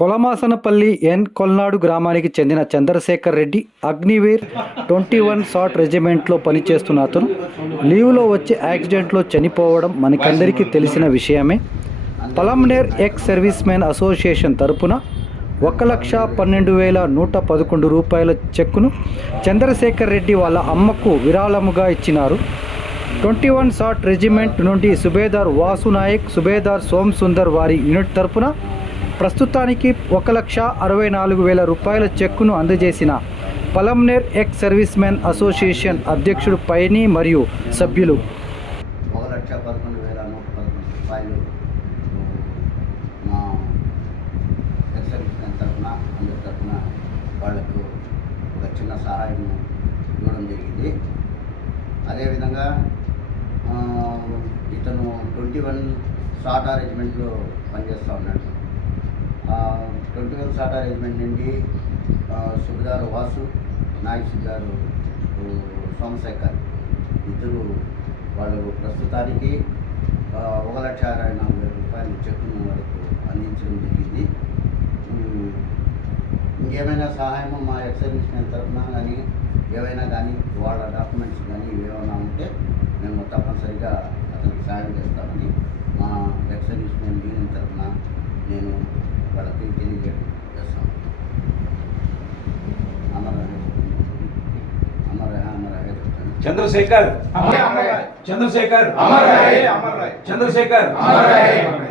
కొలమాసనపల్లి ఎన్ కొల్నాడు గ్రామానికి చెందిన Chandrasekhar Reddy Agniveer twenty one shot రెజిమెంట్లో పనిచేస్తున్న అతను లీవ్లో వచ్చి యాక్సిడెంట్లో చనిపోవడం మనకందరికీ తెలిసిన విషయమే. Palamaner ex servicemen association తరపున ఒక లక్ష పన్నెండు వేల నూట పదకొండు రూపాయల చెక్కును చంద్రశేఖర్ రెడ్డి వాళ్ళ అమ్మకు విరాళముగా ఇచ్చినారు. ట్వంటీ వన్ షాట్ రెజిమెంట్ నుండి సుబేదార్ వాసు నాయక్ సుబేదార్ సోమ్ సుందర్ వారి యూనిట్ తరపున ప్రస్తుతానికి ఒక లక్ష అరవై నాలుగు వేల రూపాయల చెక్కును అందజేసిన Palamaner ex servicemen association అధ్యక్షుడు పైని మరియు సభ్యులు. ఒక లక్ష పదకొండు వేల నూట పదకొండు రూపాయలు మా ఎక్సర్విస్మెన్ తరఫున అందరి తరఫున వాళ్ళకు ఒక చిన్న సహాయం ఇవ్వడం జరిగింది. అదేవిధంగా ఇతను ట్వంటీ వన్ షార్ట్ అరేంజ్మెంట్లో పనిచేస్తూ ఉన్నాడు. ట్వంటీ వన్ షార్ట్ అరేంజ్మెంట్ నుండి సుబిదారు వాసు నాయక్ గారు సోమశేఖర్ ఇద్దరు వాళ్ళు ప్రస్తుతానికి ఒక లక్ష అరవై నాలుగు వేల రూపాయలు చెక్కును వాళ్ళకు అందించడం జరిగింది. ఇంకేమైనా సహాయము మా ఎక్స్ తరఫున కానీ ఏవైనా కానీ వాళ్ళ డాక్యుమెంట్స్ కానీ ఏమైనా ఉంటే మేము తప్పనిసరిగా అతనికి సహాయం చేస్తామని चंद्रशेखर अमर चंद्रशेखर अमर रहे। चंद्रशेखर अमर रहे।